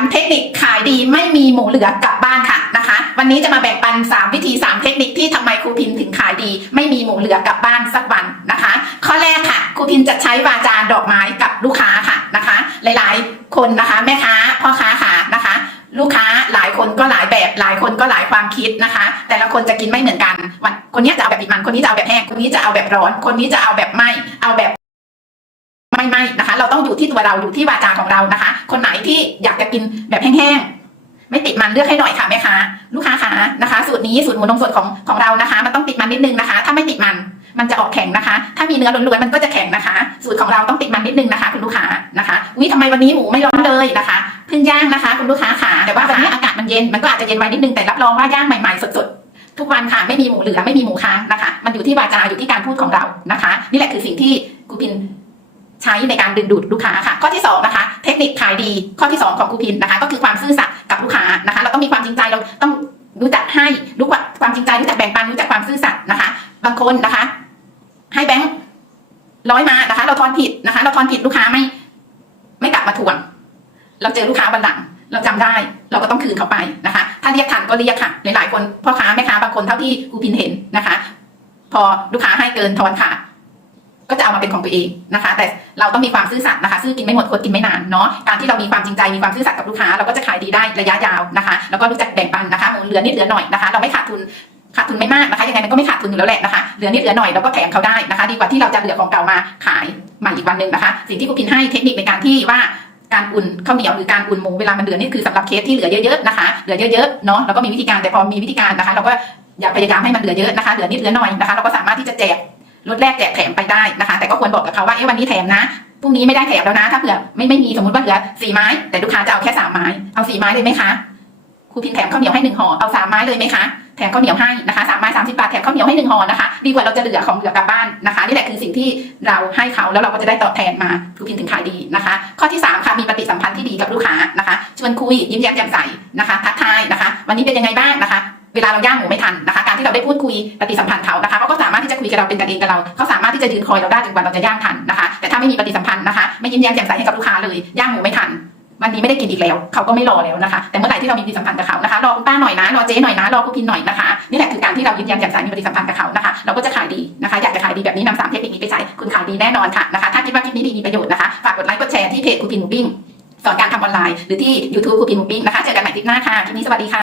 3เทคนิคขายดีไม่มีหมูเหลือกลับบ้านค่ะนะคะ วันนี้จะมาแบ่งปัน 3 วิธี 3 เทคนิคที่ทำไมครูพินถึงขายดี ไม่มีหมูเหลือกลับบ้านสักวันนะคะ ข้อแรกค่ะครูพินจะใช้วาจาดอกไม้กับลูกค้าค่ะนะคะ หลายๆ คนนะคะแม่ค้าพ่อค้าค่ะนะคะ ลูกค้าหลายคนก็หลายแบบหลายคนก็หลายความคิดนะคะ แต่ละคนจะกินไม่เหมือนกันวันคนนี้จะเอาแบบติดมันคนนี้จะเอาแบบแห้งคนนี้จะเอาแบบร้อน คนนี้จะเอาแบบไหมเอาแบบ ไม่ไม่นะคะ เราต้องอยู่ที่ตัวเราอยู่ที่วาจาของเรานะคะ คนไหนที่อยากจะกินแบบแห้งๆ ไม่ติดมันเลือกให้หน่อยค่ะแม่ค้าลูกค้าคะนะคะ สูตรนี้สูตรหมูนมสดของของเรานะคะ มันต้องติดมันนิดนึงนะคะ ถ้าไม่ติดมันมันจะออกแข็งนะคะ ถ้ามีเนื้อล้วนๆมันก็จะแข็งนะคะ สูตรของเราต้องติดมันนิดนึงนะคะ คุณลูกค้านะคะวิทำไมวันนี้หมูไม่ร้อนเลยนะคะเพิ่งย่างนะคะ คุณลูกค้าค่ะแต่ว่าวันนี้อากาศมันเย็นมันก็อาจจะเย็นไว้นิดนึงแต่รับรองว่าย่างใหม่ๆสดๆทุกวันค่ะไม่มีหมูเหลือไม่มีหมูค้างนะคะ มันอยู่ที่วาจาอยู่ที่การพูดของเรานะคะ นี่แหละคือสิ่งที่ครูพิน ใช้ในการดึงดูดลูกค้าค่ะ ข้อที่สองนะคะเทคนิคขายดีข้อที่สองของครูพินนะคะ ก็คือความซื่อสัตย์กับลูกค้านะคะ เราต้องมีความจริงใจเราต้องรู้จักให้รู้ว่าความจริงใจรู้จักแบ่งปันรู้จักความซื่อสัตย์นะคะ บางคนนะคะ ให้แบงค์ร้อยมานะคะ เราทอนผิดนะคะ เราทอนผิดลูกค้าไม่ ไม่กลับมาทวง เราเจอลูกค้าวันหลัง เราจำได้ เราก็ต้องคืนเขาไปนะคะ ถ้าเรียกทันก็เรียกค่ะหลายๆคนพ่อค้าแม่ค้าบางคนเท่าที่ครูพินเห็นนะคะ พอลูกค้าให้เกินทอนค่ะ ก็จะเอามาเป็นของตัวเองนะคะ แต่เราต้องมีความซื่อสัตย์นะคะ ซื่อกินไม่หมดคนกินไม่นานเนาะการที่เรามีความจริงใจมีความซื่อสัตย์กับลูกค้าเราก็จะขายดีได้ระยะยาวนะคะ แล้วก็รู้จักแบ่งปันนะคะมูเหลือนิดเหลือหน่อยนะคะ เราไม่ขาดทุนขาดทุนไม่มากนะคะยังไงมันก็ไม่ขาดทุนอยู่แล้วแหละนะคะเหลือนิดเหลือหน่อยเราก็แถมเขาได้นะคะ ดีกว่าที่เราจะเหลือของเก่ามาขายใหม่อีกวันหนึ่งนะคะ สิ่งที่ครูพินให้เทคนิคในการที่ว่าการอุ่นข้าวเหนียวหรือการอุ่นหมูเวลามันเหลือนี่คือสำหรับเคสที่เหลือเยอะๆนะคะเหลือเยอะๆเนาะแล้วก็มีวิธีการแต่พอมีวิธีการนะคะ เราก็อย่าพยายามให้มันเหลือเยอะนะคะเหลือนิดเหลือหน่อยนะคะ เราก็สามารถที่จะแจก ลดแรกแจกแถมไปได้นะคะ แต่ก็ควรบอกกับเขาว่าเอ้วันนี้แถมนะพรุ่งนี้ไม่ได้แถมแล้วนะ ถ้าเผื่อไม่ไม่มีสมมติว่าเหลือสี่ไม้ แต่ลูกค้าจะเอาแค่สามไม้เอาสี่ไม้เลยไหมคะครูพินแถมข้าวเหนียวให้หนึ่งห่อเอาสามไม้เลยไหมคะแถมข้าวเหนียวให้นะคะสามไม้สามสิบบาทแถมข้าวเหนียวให้หนึ่งห่อนะคะดีกว่าเราจะเหลือของเหลือกลับบ้านนะคะนี่แหละคือสิ่งที่เราให้เขาแล้วเราก็จะได้ตอบแทนมาครูพินถึงขายดีนะคะ ข้อที่3ค่ะมีปฏิสัมพันธ์ที่ดีกับลูกค้านะคะชวนคุยยิ้มแย้มแจ่มใสนะคะทักทายนะคะ วันนี้เป็นยังไงบ้างนะคะ เวลาเราย่างหมูไม่ทันนะคะการที่เราได้พูดคุยปฏิสัมพันธ์เขานะคะเขาก็สามารถที่จะคุยกับเราเป็นกันเองกับเราเขาสามารถที่จะยืนคอยเราได้จนกว่าเราจะย่างทันนะคะ แต่ถ้าไม่มีปฏิสัมพันธ์นะคะ ไม่ยิ้มแย้มแจ่มใสให้กับลูกค้าเลยย่างหมูไม่ทันวันนี้ไม่ได้กินอีกแล้ว เขาก็ไม่รอแล้วนะคะ แต่เมื่อไหร่ที่เรามีปฏิสัมพันธ์กับเขานะคะรอคุณป้าหน่อยนะรอเจ๊หน่อยนะรอคุณพินหน่อยนะคะนี่แหละคือการที่เรายิ้มแย้มแจ่มใสมีปฏิสัมพันธ์กับเขานะคะ เราก็จะขายดีนะคะ อยากจะขายดีแบบนี้นำสามเทคนิคนี้ไปใช้คุณขายดีแน่นอนค่ะนะคะ ถ้าคิดว่าคลิปนี้ดีมีประโยชน์นะคะฝากกดไลค์กดแชร์ที่เพจคุณพินหมูปิ้งสอนการทำออนไลน์หรือที่ YouTube คุณพินหมูปิ้งนะคะเจอกันใหม่คลิปหน้าค่ะคลิปนี้สวัสดีค่ะ